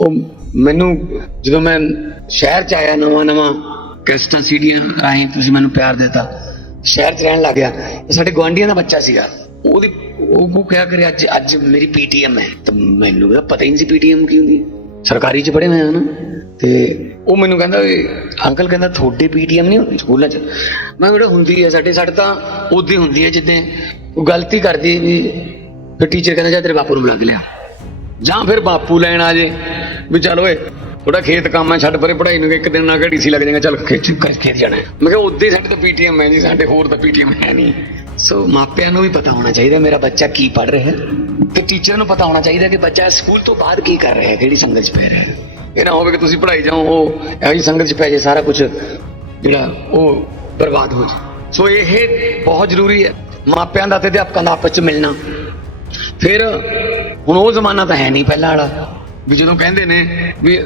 ਉਹ ਮੈਨੂੰ ਜਦੋਂ ਮੈਂ ਸ਼ਹਿਰ ਚ ਆਇਆ ਨਵਾਂ ਨਵਾਂ ਕੈਸਟਾਂ ਸੀਡੀਆਂ ਰਾਹੀਂ ਤੁਸੀਂ ਮੈਨੂੰ ਪਿਆਰ ਦਿੱਤਾ, ਸ਼ਹਿਰ ਚ ਰਹਿਣ ਲੱਗ ਗਿਆ ਸਾਡੇ ਗਵਾਂਢੀਆਂ ਦਾ ਬੱਚਾ ਸੀਗਾ। ਉਹਦੀ ਉਹ ਕਿਹਾ ਕਰੇ, ਅੱਜ ਅੱਜ ਮੇਰੀ ਪੀਟੀਐਮ ਹੈ। ਤਾਂ ਮੈਨੂੰ ਤਾਂ ਪਤਾ ਹੀ ਨਹੀਂ ਸੀ ਪੀਟੀਐਮ ਕੀ ਹੁੰਦੀ। ਸਰਕਾਰੀ ਚ ਪੜ੍ਹੇ ਹੋਏ ਆ ਨਾ। ਤੇ ਉਹ ਮੈਨੂੰ ਕਹਿੰਦਾ ਅੰਕਲ ਕਹਿੰਦਾ ਤੁਹਾਡੇ ਪੀਟੀਐਮ ਨਹੀਂ ਹੁੰਦੀ ਸਕੂਲਾਂ ਚ। ਮੈਂ ਕਿਹਾ ਹੁੰਦੀ ਹੈ ਸਾਡੇ ਸਾਡੇ ਤਾਂ ਉਦੋਂ ਹੁੰਦੀ ਹੈ ਜਿੱਦਾਂ ਉਹ ਗਲਤੀ ਕਰਦੀ ਵੀ ਫਿਰ ਟੀਚਰ ਕਹਿੰਦਾ, ਜਾ ਤੇਰੇ ਬਾਪੂ ਨੂੰ ਬੁਲਾ ਲਿਆ। ਜਾਂ ਫਿਰ ਬਾਪੂ ਲੈਣ ਆ ਜੇ। ਵੀ ਚੱਲ ਓਏ ਥੋੜਾ ਖੇਤ ਕੰਮ ਹੈ ਛੱਡ ਪਰੇ ਪੜਾਈ ਨੂੰ ਇੱਕ ਦਿਨ ਨਾ ਘੜੀ ਸੀ ਲੱਗ ਜਾਏਗਾ, ਚੱਲ ਖੇਤ ਕਰ ਜਾਣਾ ਮੈਂ ਕਿਹਾ ਉਦੋਂ ਹੀ ਸਾਡੇ ਤਾਂ ਪੀਟੀਐਮ ਹੈ ਜੀ ਸਾਡੇ ਹੋਰ ਤਾਂ ਪੀਟੀਐਮ ਹੈ ਨਹੀਂ। ਸੋ ਮਾਪਿਆਂ ਨੂੰ ਵੀ ਪਤਾ ਹੋਣਾ ਚਾਹੀਦਾ ਮੇਰਾ ਬੱਚਾ ਕੀ ਪੜ ਰਿਹਾ ਹੈ। ਤੇ ਟੀਚਰ ਨੂੰ ਪਤਾ ਹੋਣਾ ਚਾਹੀਦਾ ਕਿ ਬੱਚਾ ਸਕੂਲ ਤੋਂ ਬਾਅਦ ਕੀ ਕਰ ਰਿਹਾ ਹੈ, ਕਿਹੜੀ ਸੰਗਤ 'ਚ ਪੈ ਰਿਹਾ ਹੈ। ਇਹ ਨਾ ਹੋਵੇ ਕਿ ਤੁਸੀਂ ਪੜਾਈ ਜਾਓ, ਉਹ ਇਹੋ ਜਿਹੀ ਸੰਗਤ 'ਚ ਪੈ ਜਾਏ, ਸਾਰਾ ਕੁਝ ਜਿਹੜਾ ਉਹ ਬਰਬਾਦ ਹੋ ਜਾਏ। ਸੋ ਇਹ ਬਹੁਤ ਜ਼ਰੂਰੀ ਹੈ, ਮਾਪਿਆਂ ਦਾ ਤੇ ਅਧਿਆਪਕਾਂ ਦਾ ਆਪਸ 'ਚ ਮਿਲਣਾ। ਫਿਰ ਹੁਣ ਉਹ ਜ਼ਮਾਨਾ ਤਾਂ ਹੈ ਨਹੀਂ, ਪਹਿਲਾਂ ਵਾਲਾ। ਵੀ ਜਦੋਂ ਕਹਿੰਦੇ ਨੇ ਵੀ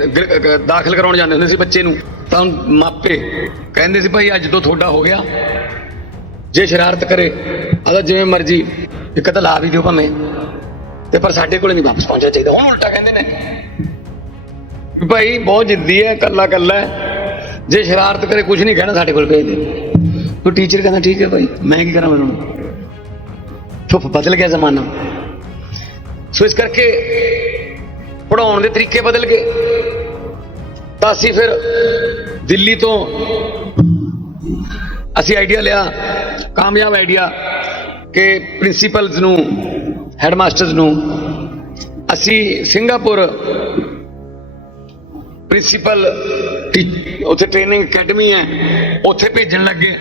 ਦਾਖਲ ਕਰਾਉਣ ਜਾਂਦੇ ਹੁੰਦੇ ਸੀ ਬੱਚੇ ਨੂੰ, ਤਾਂ ਮਾਪੇ ਕਹਿੰਦੇ ਸੀ, ਭਾਈ ਅੱਜ ਤੋਂ ਤੁਹਾਡਾ ਹੋ ਗਿਆ। ਜੇ ਸ਼ਰਾਰਤ ਕਰੇ ਆਦਾ ਜਿਵੇਂ ਮਰਜ਼ੀ ਇੱਕ ਤਾਂ ਲਾ ਵੀ ਦਿਓ ਭਾਵੇਂ ਤੇ ਪਰ ਸਾਡੇ ਕੋਲੇ ਨਹੀਂ ਵਾਪਸ ਪਹੁੰਚਣਾ ਚਾਹੀਦਾ। ਹੁਣ ਉਲਟਾ ਕਹਿੰਦੇ ਨੇ ਭਾਈ ਬਹੁਤ ਜਿੱਦੀ ਹੈ ਕੱਲਾ ਕੱਲਾ ਜੇ ਸ਼ਰਾਰਤ ਕਰੇ ਕੁਝ ਨਹੀਂ ਕਹਿਣਾ ਸਾਡੇ ਕੋਲ ਭੇਜ ਦੇ ਉਹ ਟੀਚਰ ਕਹਿੰਦਾ, ਠੀਕ ਹੈ ਭਾਈ, ਮੈਂ ਕੀ ਕਰਾਂ ਮੈਨੂੰ ਚੁੱਪ ਬਦਲ ਗਿਆ ਜ਼ਮਾਨਾ। ਸੋ ਇਸ ਕਰਕੇ ਪੜਾਉਣ ਦੇ ਤਰੀਕੇ ਬਦਲ ਗਏ। ਤਾਂ ਅਸੀਂ ਫਿਰ ਦਿੱਲੀ ਤੋਂ ਅਸੀਂ ਆਈਡੀਆ ਲਿਆ, ਕਾਮਯਾਬ ਆਈਡੀਆ ਕਿ ਪ੍ਰਿੰਸੀਪਲਸ ਨੂੰ ਹੈਡਮਾਸਟਰਸ ਨੂੰ ਅਸੀਂ ਸਿੰਗਾਪੁਰ ਪ੍ਰਿੰਸੀਪਲ ਉੱਥੇ ਟ੍ਰੇਨਿੰਗ ਅਕੈਡਮੀ ਹੈ, ਉੱਥੇ ਭੇਜਣ ਲੱਗੇ।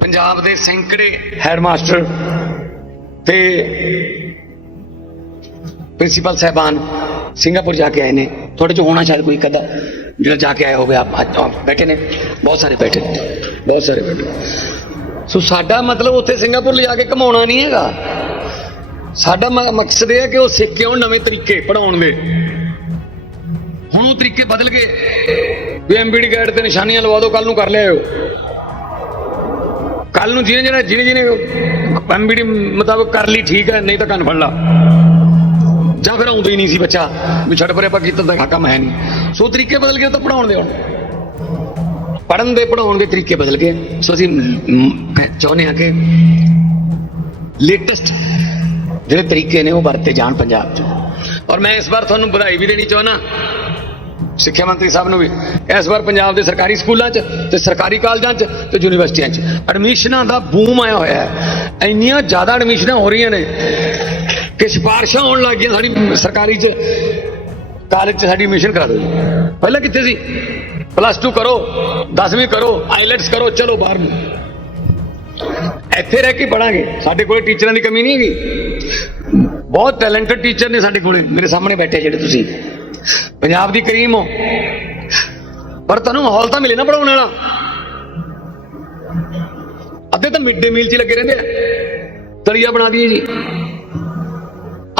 ਪੰਜਾਬ ਦੇ ਸੈਂਕੜੇ ਹੈਡਮਾਸਟਰ ਤੇ ਪ੍ਰਿੰਸੀਪਲ ਸਾਹਿਬਾਨ ਸਿੰਗਾਪੁਰ ਜਾ ਕੇ ਆਏ ਨੇ। ਤੁਹਾਡੇ ਚ ਹੋਣਾ ਸ਼ਾਇਦ ਕੋਈ ਕਦਾ ਜਿਹੜਾ ਜਾ ਕੇ ਆਇਆ ਹੋਵੇ, ਆਪ ਬੈਠੇ ਨੇ। ਬਹੁਤ ਸਾਰੇ ਬੈਠੇ ਬਹੁਤ ਸਾਰੇ ਬੈਠੇ ਸੋ ਸਾਡਾ ਮਤਲਬ ਉੱਥੇ ਸਿੰਗਾਪੁਰ ਲਿਜਾ ਕੇ ਕਮਾਉਣਾ ਨਹੀਂ ਹੈਗਾ। ਸਾਡਾ ਮਕਸਦ ਇਹ ਹੈ ਕਿ ਉਹ ਸਿੱਖ ਕੇ ਆਉਣ ਨਵੇਂ ਤਰੀਕੇ ਪੜਾਉਣ ਦੇ। ਹੁਣ ਉਹ ਤਰੀਕੇ ਬਦਲ ਗਏ। ਵੀ ਐਮਬੀਡੀ ਗਾਈਡ ਤੇ ਨਿਸ਼ਾਨੀਆਂ ਲਵਾ ਦਿਓ ਕੱਲ ਨੂੰ ਕਰ ਲਿਆਇਓ। ਕੱਲ ਨੂੰ ਜਿਹਨੇ ਜਿਹੜਾ ਜਿਹਨੇ ਜਿਹਨੇ ਐਮਬੀਡੀ ਮੁਤਾਬਕ ਕਰ ਲਈ, ਠੀਕ ਹੈ। ਨਹੀਂ ਤਾਂ ਕੰਨ ਫੜ ਲਾ। ਜਾਂ ਫਿਰ ਆਉਂਦਾ ਹੀ ਨਹੀਂ ਸੀ ਬੱਚਾ। ਵੀ ਛੱਡ ਪਰੇ ਆਪਾਂ ਕੀਤਾ ਤਾਂ ਕੰਮ ਹੈ ਨਹੀਂ। ਸੋ ਤਰੀਕੇ ਬਦਲ ਗਏ ਤਾਂ ਪੜਾਉਣ ਦੇ ਹੁਣ। ਪੜਨ ਦੇ ਪੜਾਉਣ ਦੇ ਤਰੀਕੇ ਬਦਲ ਗਏ। ਸੋ ਅਸੀਂ ਚਾਹੁੰਦੇ ਹਾਂ ਕਿ ਲੇਟੈਸਟ ਜਿਹੜੇ ਤਰੀਕੇ ਨੇ ਉਹ ਵਰਤੇ ਜਾਣ ਪੰਜਾਬ 'ਚ। ਔਰ ਮੈਂ ਇਸ ਵਾਰ ਤੁਹਾਨੂੰ ਵਧਾਈ ਵੀ ਦੇਣੀ ਚਾਹੁੰਦਾ। ਸਿੱਖਿਆ ਮੰਤਰੀ ਸਾਹਿਬ ਨੂੰ ਵੀ। ਇਸ ਵਾਰ ਪੰਜਾਬ ਦੇ ਸਰਕਾਰੀ ਸਕੂਲਾਂ 'ਚ ਤੇ ਸਰਕਾਰੀ ਕਾਲਜਾਂ 'ਚ ਤੇ ਯੂਨੀਵਰਸਿਟੀਆਂ 'ਚ। ਐਡਮਿਸ਼ਨਾਂ ਦਾ ਬੂਮ ਆਇਆ ਹੋਇਆ ਹੈ। ਇੰਨੀਆਂ ਜ਼ਿਆਦਾ ਐਡਮਿਸ਼ਨਾਂ ਹੋ ਰਹੀਆਂ ਨੇ। ਕਿ ਸਿਫਾਰਸ਼ਾਂ ਹੋਣ ਲੱਗ ਗਈਆਂ ਸਾਡੀ ਸਰਕਾਰੀ 'ਚ, ਕਾਲਜ 'ਚ ਸਾਡੀ ਐਡਮਿਸ਼ਨ ਕਰਾ ਦਿਓ ਪਹਿਲਾਂ ਕਿੱਥੇ ਸੀ? ਪਲੱਸ 2 ਕਰੋ 10ਵੀਂ ਕਰੋ ਆਈਲੈਟਸ ਕਰੋ, ਚਲੋ ਬਾਹਰ ਨੂੰ। ਇੱਥੇ ਰਹਿ ਕੇ ਪੜਾਂਗੇ ਸਾਡੇ ਕੋਲ ਟੀਚਰਾਂ ਦੀ ਕਮੀ ਨਹੀਂ ਹੈਗੀ। ਬਹੁਤ ਟੈਲੈਂਟਡ ਟੀਚਰ ਨੇ ਸਾਡੇ ਕੋਲੇ, ਮੇਰੇ ਸਾਹਮਣੇ ਬੈਠੇ ਜਿਹੜੇ ਤੁਸੀਂ। ਪੰਜਾਬ ਦੀ ਕਰੀਮ ਹੋ। ਪਰ ਤੁਹਾਨੂੰ ਮਾਹੌਲ ਤਾਂ ਮਿਲੇ ਨਾ ਪੜਾਉਣ ਵਾਲਾ। ਅੱਧੇ ਤਾਂ ਮਿਡ ਡੇ ਮੀਲ 'ਚ ਲੱਗੇ ਰਹਿੰਦੇ ਆ। ਤਲੀਆ ਬਣਾ ਦਈਏ ਜੀ।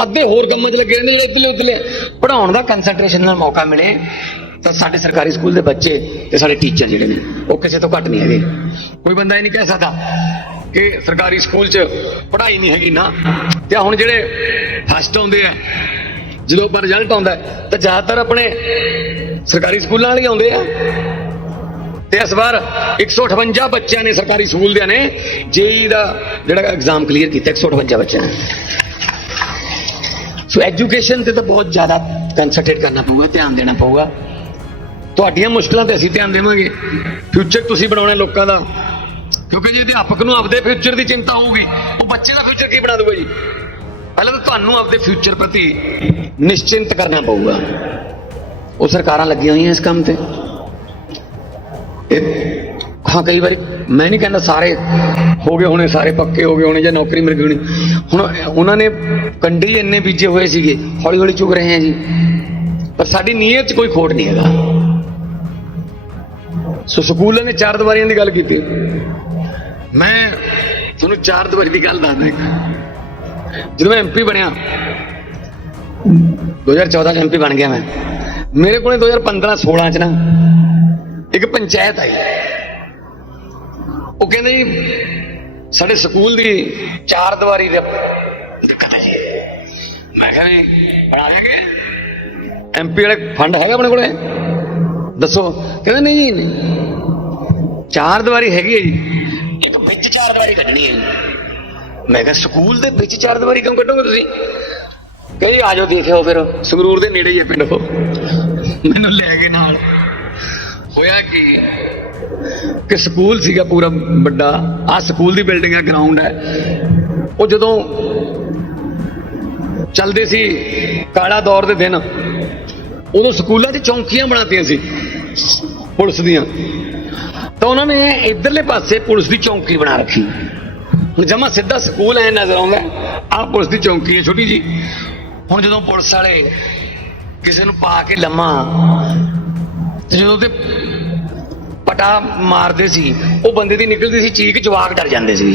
ਅੱਧੇ ਹੋਰ ਕੰਮਾਂ 'ਚ ਲੱਗੇ ਰਹਿੰਦੇ ਜਿਹੜੇ ਇੱਧਰਲੇ ਉੱਧਰਲੇ ਪੜਾਉਣ ਦਾ ਕਨਸੈਂਟਰੇਸ਼ਨ ਨਾਲ ਮੌਕਾ ਮਿਲੇ ਤਾਂ ਸਾਡੇ ਸਰਕਾਰੀ ਸਕੂਲ ਦੇ ਬੱਚੇ ਤੇ ਸਾਡੇ ਟੀਚਰ ਜਿਹੜੇ ਨੇ, ਉਹ ਕਿਸੇ ਤੋਂ ਘੱਟ ਨਹੀਂ ਹੈਗੇ। ਕੋਈ ਬੰਦਾ ਇਹ ਨਹੀਂ ਕਹਿ ਸਕਦਾ ਕਿ ਸਰਕਾਰੀ ਸਕੂਲ 'ਚ ਪੜ੍ਹਾਈ ਨਹੀਂ ਹੈਗੀ ਨਾ। ਤੇ ਹੁਣ ਜਿਹੜੇ ਫਸਟ ਆਉਂਦੇ ਆ, ਜਦੋਂ ਪਰ ਰਿਜ਼ਲਟ ਆਉਂਦਾ ਤਾਂ ਜ਼ਿਆਦਾਤਰ ਆਪਣੇ ਸਰਕਾਰੀ ਸਕੂਲਾਂ ਵਾਲੇ ਹੀ ਆਉਂਦੇ ਆ। ਤੇ ਇਸ ਵਾਰ 158 ਬੱਚਿਆਂ ਨੇ ਸਰਕਾਰੀ ਸਕੂਲ ਦੇ ਨੇ, ਜੇਈ ਦਾ ਜਿਹੜਾ ਐਗਜ਼ਾਮ ਕਲੀਅਰ ਕੀਤਾ 158 ਬੱਚਿਆਂ ਨੇ। ਸੋ ਐਜੂਕੇਸ਼ਨ ਤੇ ਤਾਂ ਬਹੁਤ ਜ਼ਿਆਦਾ ਕੰਸੈਂਟਰੇਟ ਕਰਨਾ ਪਊਗਾ, ਧਿਆਨ ਦੇਣਾ ਪਊਗਾ। ਤੁਹਾਡੀਆਂ ਮੁਸ਼ਕਲਾਂ ਤੇ ਅਸੀਂ ਧਿਆਨ ਦੇਵਾਂਗੇ। ਫਿਊਚਰ ਤੁਸੀਂ ਬਣਾਉਣਾ ਲੋਕਾਂ ਦਾ। ਕਿਉਂਕਿ ਜੇ ਅਧਿਆਪਕ ਨੂੰ ਆਪਦੇ ਫਿਊਚਰ ਦੀ ਚਿੰਤਾ ਹੋਊਗੀ, ਉਹ ਬੱਚੇ ਦਾ ਫਿਊਚਰ ਕੀ ਬਣਾ ਦੂਗਾ ਜੀ? ਪਹਿਲਾਂ ਤਾਂ ਤੁਹਾਨੂੰ ਆਪਦੇ ਫਿਊਚਰ ਪ੍ਰਤੀ ਨਿਸ਼ਚਿੰਤ ਕਰਨਾ ਪਊਗਾ। ਉਹ ਸਰਕਾਰਾਂ ਲੱਗੀਆਂ ਹੋਈਆਂ ਇਸ ਕੰਮ ਤੇ। ਹਾਂ, ਕਈ ਵਾਰੀ ਮੈਂ ਨਹੀਂ ਕਹਿੰਦਾ ਸਾਰੇ ਹੋ ਗਏ ਹੋਣੇ, ਸਾਰੇ ਪੱਕੇ ਹੋ ਗਏ ਹੋਣੇ ਜਾਂ ਨੌਕਰੀ ਮਿਲ ਗਈ ਹੋਣੀ। ਹੁਣ ਉਹਨਾਂ ਨੇ ਕੰਡੇ ਇੰਨੇ ਬੀਜੇ ਹੋਏ ਸੀਗੇ ਹੌਲੀ ਹੌਲੀ ਚੁਗ ਰਹੇ ਆ ਜੀ। ਪਰ ਸਾਡੀ ਨੀਅਤ 'ਚ ਕੋਈ ਖੋਟ ਨਹੀਂ ਹੈਗਾ। ਸੋ ਸਕੂਲਾਂ ਨੇ ਚਾਰ ਦੀਵਾਰੀਆਂ ਦੀ ਗੱਲ ਕੀਤੀ। ਮੈਂ ਤੁਹਾਨੂੰ ਚਾਰ ਦੀਵਾਰੀ ਦੀ ਗੱਲ ਦੱਸਦਾ ਇੱਕ। ਜਦੋਂ ਮੈਂ ਐਮਪੀ ਬਣਿਆ 2014 ਚ ਐਮਪੀ ਬਣ ਗਿਆ ਮੈਂ। ਮੇਰੇ ਕੋਲੇ 2015 16 ਚ ਨਾ ਇੱਕ ਪੰਚਾਇਤ ਆਈ। ਉਹ ਕਹਿੰਦੇ ਜੀ, ਸਾਡੇ ਸਕੂਲ ਦੀ ਚਾਰ ਦੀਵਾਰੀ ਦੇ ਦਿੱਕਤ ਹੈ ਜੀ ਮੈਂ ਕਹਿੰਦਾ ਬਣਾ ਦੇਗੇ ਐਮਪੀ ਵਾਲੇ ਫੰਡ ਹੈਗਾ ਆਪਣੇ ਕੋਲੇ? ਦੱਸੋ। ਕਹਿੰਦੇ ਨਹੀਂ ਜੀ, ਚਾਰ ਦੀਵਾਰੀ ਹੈਗੀ ਹੈ ਜੀ। ਇੱਕ ਵਿੱਚ ਚਾਰ ਦੀਵਾਰੀ ਕੱਢਣੀ ਹੈ ਜੀ। ਮੈਂ ਕਿਹਾ, ਸਕੂਲ ਦੇ ਵਿੱਚ ਚਾਰ ਦੀਵਾਰੀ ਕਿਉਂ ਕੱਢੋਗੇ ਤੁਸੀਂ? ਕਹੀ, ਆ ਜਾਓ ਦੇਖਿਓ ਫਿਰ। ਸੰਗਰੂਰ ਦੇ ਨੇੜੇ ਹੀ ਹੈ ਪਿੰਡ ਉਹ। ਮੈਨੂੰ ਲੈ ਗਏ ਨਾਲ। ਕੀ ਕਿ ਸਕੂਲ ਸੀਗਾ ਪੂਰਾ ਵੱਡਾ। ਆ ਸਕੂਲ ਦੀ ਬਿਲਡਿੰਗ ਹੈ ਗਰਾਊਂਡ ਹੈ। ਉਹ ਜਦੋਂ ਚੱਲਦੇ ਸੀ ਕਾਲਾ ਦੌਰ ਦੇ ਦਿਨ, ਉਦੋਂ ਸਕੂਲਾਂ 'ਚ ਚੌਂਕੀਆਂ ਬਣਾਤੀਆਂ ਸੀ ਪੁਲਿਸ ਦੀਆਂ। ਤਾਂ ਉਹਨਾਂ ਨੇ ਇਧਰਲੇ ਪਾਸੇ ਪੁਲਿਸ ਦੀ ਚੌਂਕੀ ਬਣਾ ਰੱਖੀ। ਹੁਣ ਜਮਾ ਸਿੱਧਾ ਸਕੂਲ ਐ ਨਜ਼ਰ ਆਉਂਦਾ ਆਹ ਪੁਲਿਸ ਦੀ ਚੌਂਕੀ ਹੈ ਛੋਟੀ ਜੀ। ਹੁਣ ਜਦੋਂ ਪੁਲਿਸ ਵਾਲੇ ਕਿਸੇ ਨੂੰ ਪਾ ਕੇ ਲੰਮਾ ਜਦੋਂ ਤੇ ਪਟਾ ਮਾਰਦੇ ਸੀ, ਉਹ ਬੰਦੇ ਦੀ ਨਿਕਲਦੀ ਸੀ ਚੀਕ, ਜਵਾਕ ਡਰ ਜਾਂਦੇ ਸੀ।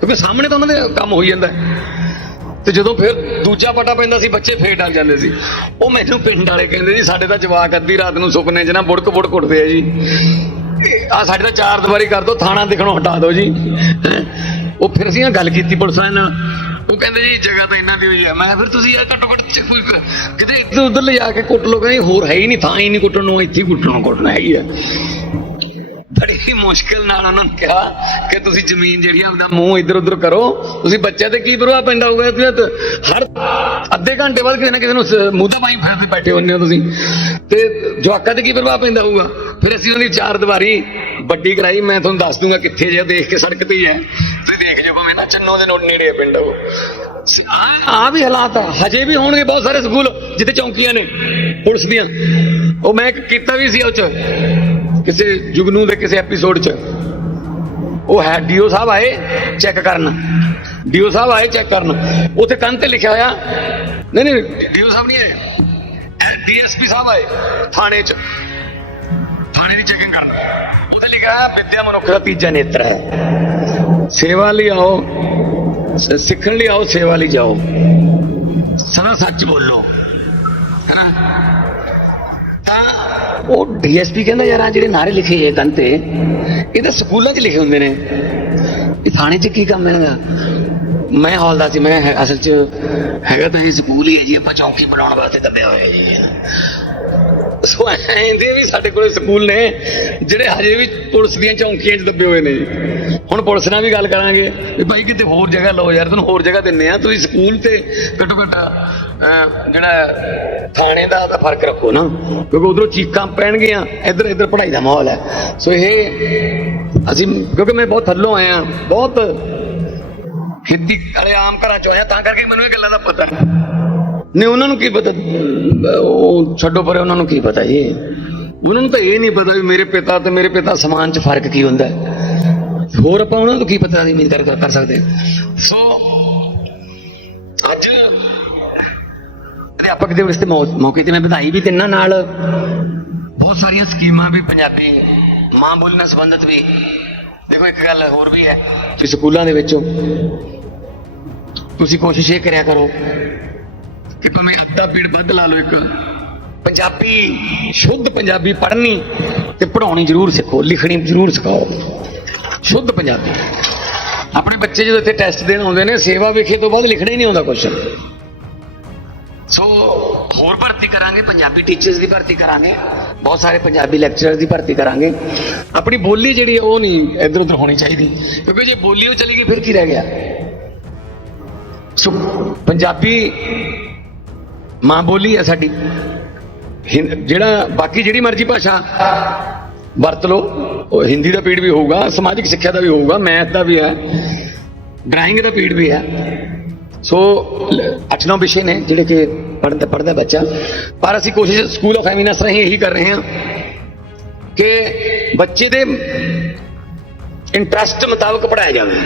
ਕਿਉਂਕਿ ਸਾਹਮਣੇ ਤਾਂ ਉਹਨਾਂ ਦੇ ਕੰਮ ਹੋਈ ਜਾਂਦਾ ਤੇ ਜਦੋਂ ਫਿਰ ਦੂਜਾ ਪਟਾ ਪੈਂਦਾ ਸੀ, ਬੱਚੇ ਫੇਰ ਡਰ ਜਾਂਦੇ ਸੀ। ਉਹ ਮੈਨੂੰ ਪਿੰਡ ਵਾਲੇ ਕਹਿੰਦੇ ਜੀ, ਸਾਡੇ ਤਾਂ ਜਵਾਕ ਅੱਧੀ ਰਾਤ ਨੂੰ ਸੁਪਨੇ 'ਚ ਨਾ ਬੁੜਕ ਬੁੜਕ ਉੱਠਦੇ ਆ ਜੀ। ਆ ਸਾਡੇ ਤਾਂ ਚਾਰ ਦੀਵਾਰੀ ਕਰ ਦੋ, ਥਾਣਾ ਦਿਖਣੋਂ ਹਟਾ ਦਿਓ ਜੀ। ਉਹ ਫਿਰ ਅਸੀਂ ਗੱਲ ਕੀਤੀ ਪੁਲਿਸ ਵਾਲਿਆਂ ਨਾਲ। ਉਹ ਕਹਿੰਦੇ ਜੀ, ਜਗ੍ਹਾ ਤਾਂ ਇਹਨਾਂ ਦੀ ਹੋਈ ਹੈ। ਮੈਂ ਫਿਰ ਤੁਸੀਂ ਇਹ ਘੱਟੋ ਘੱਟ ਕੋਈ ਕਿਤੇ ਇੱਧਰ ਉੱਧਰ ਲਿਜਾ ਕੇ ਕੁੱਟ ਲੋ ਕਹਿੰਦੇ ਹੋਰ ਹੈ ਹੀ ਨਹੀਂ, ਥਾਂ ਹੀ ਨਹੀਂ ਕੁੱਟਣ ਨੂੰ, ਇੱਥੇ ਹੀ ਕੁੱਟਣ ਨੂੰ ਕੁੱਟਣਾ ਹੈਗੀ ਆ। ਬੜੀ ਹੀ ਮੁਸ਼ਕਿਲ ਨਾਲ ਉਹਨਾਂ ਨੂੰ ਕਿਹਾ ਕਿ ਤੁਸੀਂ ਜ਼ਮੀਨ ਜਿਹੜੀ ਆ, ਆਪਦਾ ਮੂੰਹ ਇੱਧਰ ਉੱਧਰ ਕਰੋ। ਤੁਸੀਂ ਬੱਚਿਆਂ ਤੇ ਕੀ ਪ੍ਰਭਾਵ ਪੈਂਦਾ ਹੋਊਗਾ? ਤੁਸੀਂ ਤਾਂ ਹਰ ਅੱਧੇ ਘੰਟੇ ਬਾਅਦ ਕਿਸੇ ਨਾ ਕਿਸੇ ਨੂੰ ਸ- ਪਾਈ ਫਿਰਦੇ ਬੈਠੇ ਹੁੰਦੇ ਹੋ ਤੁਸੀਂ। ਤੇ ਜਵਾਕਾਂ ਤੇ ਕੀ ਪ੍ਰਭਾਵ ਪੈਂਦਾ ਹੋਊਗਾ? ਫਿਰ ਅਸੀਂ ਉਹਦੀ ਚਾਰ ਦੀਵਾਰੀ ਵੱਡੀ ਕਰਾਈ। ਮੈਂ ਤੁਹਾਨੂੰ ਦੱਸ ਦੂੰਗਾ ਕਿੱਥੇ ਜੇ ਦੇਖ ਕੇ ਸੜਕ ਤੇ ਹੈ ਤੁਸੀਂ ਦੇਖ ਜਾਓ ਭਾਵੇਂ ਨਾ, ਚੰਨੋ ਦੇ ਨੋ- ਨੇੜੇ ਹੈ ਪਿੰਡ ਉਹ। ਆ ਵੀ ਹਾਲਾਤ ਆ। ਹਜੇ ਵੀ ਹੋਣਗੇ ਬਹੁਤ ਸਾਰੇ ਸਕੂਲ ਜਿੱਥੇ ਚੌਂਕੀਆਂ ਨੇ, ਪੁਲਿਸ ਦੀਆਂ। ਉਹ ਮੈਂ ਕੀਤਾ ਵੀ ਸੀ ਉਹ ਚ। ਕਿਸੇ ਜੁਗਨੂ ਦੇ ਕਿਸੇ ਐਪੀਸੋਡ 'ਚ। ਉਹ ਹੈ ਡੀਓ ਸਾਹਿਬ ਆਏ ਚੈੱਕ ਕਰਨ। ਡੀਓ ਸਾਹਿਬ ਆਏ ਚੈੱਕ ਕਰਨ। ਉੱਥੇ ਕੰਨ ਤੇ ਲਿਖਿਆ ਹੋਇਆ। ਨਹੀਂ ਨਹੀਂ, ਡੀਓ ਸਾਹਿਬ ਨਹੀਂ ਆਏ। ਡੀਐਸਪੀ ਸਾਹਿਬ ਆਏ ਥਾਣੇ 'ਚ। ਥਾਣੇ ਦੀ ਚੈਕਿੰਗ ਕਰਨ। ਉੱਥੇ ਲਿਖਿਆ ਹੋਇਆ, ਵਿਦਿਆ ਮਨੁੱਖ ਦਾ ਤੀਜਾ ਨੇਤਰ ਹੈ। ਸੇਵਾ ਲਈ ਆਓ ਸਿੱਖਣ ਲਈ ਆਓ, ਸੇਵਾ ਲਈ ਜਾਓ। ਸਦਾ ਸੱਚ ਬੋਲੋ। ਹੈਨਾ ਉਹ ਡੀਐਸਪੀ ਕਹਿੰਦਾ ਯਾਰ ਆ ਜਿਹੜੇ ਨਾਰੇ ਲਿਖੇ ਇਹ ਕੰਨ ਤੇ, ਇਹ ਤਾਂ ਸਕੂਲਾਂ 'ਚ ਲਿਖੇ ਹੁੰਦੇ ਨੇ। ਇਹ ਥਾਣੇ 'ਚ ਕੀ ਕੰਮ ਹੈਗਾ ਮੈਂ ਹੌਲਦਾਰ ਸੀ ਮੈਂ ਅਸਲ 'ਚ ਹੈਗਾ ਤਾਂ ਇਹ ਸਕੂਲ ਹੀ ਹੈ ਜੀ, ਆਪਾਂ ਚੌਂਕੀ ਬਣਾਉਣ ਵਾਸਤੇ ਦੱਬਿਆ ਹੋਇਆ ਜੀ। ਸੋ ਐਂਦੇ ਵੀ ਸਾਡੇ ਕੋਲੇ ਸਕੂਲ ਨੇ, ਜਿਹੜੇ ਹਜੇ ਵੀ ਪੁਲਿਸ ਦੀਆਂ ਚੌਂਕੀਆਂ 'ਚ ਦੱਬੇ ਹੋਏ ਨੇ। ਹੁਣ ਪੁਲਿਸ ਨਾਲ ਵੀ ਗੱਲ ਕਰਾਂਗੇ, ਵੀ ਭਾਈ ਕਿਤੇ ਹੋਰ ਜਗ੍ਹਾ ਲਓ ਯਾਰ ਤੁਹਾਨੂੰ ਹੋਰ ਜਗ੍ਹਾ ਦਿੰਨੇ ਆ, ਤੁਸੀਂ ਸਕੂਲ ਤੇ ਘੱਟੋ ਘੱਟ ਜਿਹੜਾ ਥਾਣੇ ਦਾ ਤਾਂ ਫ਼ਰਕ ਰੱਖੋ ਨਾ, ਕਿਉਂਕਿ ਉਧਰੋਂ ਚੀਕਾਂ ਪੈਣਗੀਆਂ, ਇੱਧਰ ਇੱਧਰ ਪੜ੍ਹਾਈ ਦਾ ਮਾਹੌਲ ਹੈ। ਸੋ ਇਹ ਅਸੀਂ, ਕਿਉਂਕਿ ਮੈਂ ਬਹੁਤ ਥੱਲੋਂ ਆਇਆ, ਬਹੁਤ ਖੇਤੀ ਵਾਲੇ ਆਮ ਘਰਾਂ ਚੋਂ ਆਇਆ, ਤਾਂ ਕਰਕੇ ਮੈਨੂੰ ਇਹ ਗੱਲਾਂ ਦਾ ਪਤਾ ਨਹੀਂ ਉਹਨਾਂ ਨੂੰ ਕੀ ਪਤਾ? ਉਹ ਛੱਡੋ ਪਰੇ, ਉਹਨਾਂ ਨੂੰ ਕੀ ਪਤਾ ਜੀ? ਉਹਨਾਂ ਨੂੰ ਤਾਂ ਇਹ ਨਹੀਂ ਪਤਾ ਵੀ ਮੇਰੇ ਪਿਤਾ ਤੇ ਮੇਰੇ ਪਿਤਾ ਸਮਾਨ 'ਚ ਫ਼ਰਕ ਕੀ ਹੁੰਦਾ। ਹੋਰ ਆਪਾਂ ਉਹਨਾਂ ਨੂੰ ਕੀ ਪਤਾ ਨਹੀਂ ਮਿੰਦਰ ਕਰ ਕਰ ਸਕਦੇ ਸੋ, ਅੱਜ ਅਧਿਆਪਕ ਦਿਵਸ ਦੇ ਮੌਕੇ ਤੇ ਮੈਂ ਵਧਾਈ ਵੀ ਦਿੰਨਾ ਨਾਲ। ਬਹੁਤ ਸਾਰੀਆਂ ਸਕੀਮਾਂ ਵੀ ਪੰਜਾਬੀ ਮਾਂ ਬੋਲੀ ਨਾਲ ਸੰਬੰਧਿਤ ਵੀ। ਦੇਖੋ, ਇੱਕ ਗੱਲ ਹੋਰ ਵੀ ਹੈ ਕਿ ਸਕੂਲਾਂ ਦੇ ਵਿੱਚ ਤੁਸੀਂ ਕੋਸ਼ਿਸ਼ ਇਹ ਕਰਿਆ ਕਰੋ ਕਿ ਭਾਵੇਂ ਅੱਧਾ ਪੀੜ ਵੱਧ ਲਾ ਲਓ ਇੱਕ। ਪੰਜਾਬੀ, ਸ਼ੁੱਧ ਪੰਜਾਬੀ ਪੜ੍ਹਨੀ ਤੇ ਪੜ੍ਹਾਉਣੀ ਜ਼ਰੂਰ ਸਿੱਖੋ, ਲਿਖਣੀ ਜ਼ਰੂਰ ਸਿਖਾਓ। ਸ਼ੁੱਧ ਪੰਜਾਬੀ। ਆਪਣੇ ਬੱਚੇ ਜਦੋਂ ਇੱਥੇ ਟੈਸਟ ਦੇਣ ਆਉਂਦੇ ਨੇ, ਸੇਵਾ ਵਿਖੇ ਤੋਂ ਬਾਅਦ ਲਿਖਣਾ ਹੀ ਨਹੀਂ ਆਉਂਦਾ ਕੁਛ। ਸੋ ਹੋਰ ਭਰਤੀ ਕਰਾਂਗੇ, ਪੰਜਾਬੀ ਟੀਚਰਸ ਦੀ ਭਰਤੀ ਕਰਾਂਗੇ, ਬਹੁਤ ਸਾਰੇ ਪੰਜਾਬੀ ਲੈਕਚਰਰ ਦੀ ਭਰਤੀ ਕਰਾਂਗੇ। ਆਪਣੀ ਬੋਲੀ ਜਿਹੜੀ ਹੈ ਉਹ ਨਹੀਂ ਇੱਧਰ ਉੱਧਰ ਹੋਣੀ ਚਾਹੀਦੀ। ਕਿਉਂਕਿ ਜੇ ਬੋਲੀ ਉਹ ਚਲੀ ਗਈ, ਫਿਰ ਕੀ ਰਹਿ ਗਿਆ? ਸੋ ਪੰਜਾਬੀ ਮਾਂ ਬੋਲੀ ਹੈ ਸਾਡੀ। ਹਿੰ- ਜਿਹੜਾ ਬਾਕੀ ਜਿਹੜੀ ਮਰਜ਼ੀ ਭਾਸ਼ਾ ਵਰਤ ਲਓ, ਉਹ ਹਿੰਦੀ ਦਾ ਪੀੜ ਵੀ ਹੋਊਗਾ, ਸਮਾਜਿਕ ਸਿੱਖਿਆ ਦਾ ਵੀ ਹੋਊਗਾ, ਮੈਥ ਦਾ ਵੀ ਹੈ, ਡਰਾਇੰਗ ਦਾ ਪੀੜ ਵੀ ਹੈ। ਸੋ 8-9 ਵਿਸ਼ੇ ਨੇ ਜਿਹੜੇ ਕਿ ਪੜ੍ਹਦਾ ਪੜ੍ਹਦਾ ਬੱਚਾ। ਪਰ ਅਸੀਂ ਕੋਸ਼ਿਸ਼ ਸਕੂਲ ਆਫ ਐਮਿਨੈਂਸ ਰਾਹੀਂ ਇਹੀ ਕਰ ਰਹੇ ਹਾਂ ਕਿ ਬੱਚੇ ਦੇ ਇੰਟਰਸਟ ਮੁਤਾਬਕ ਪੜਾਇਆ ਜਾਵੇ।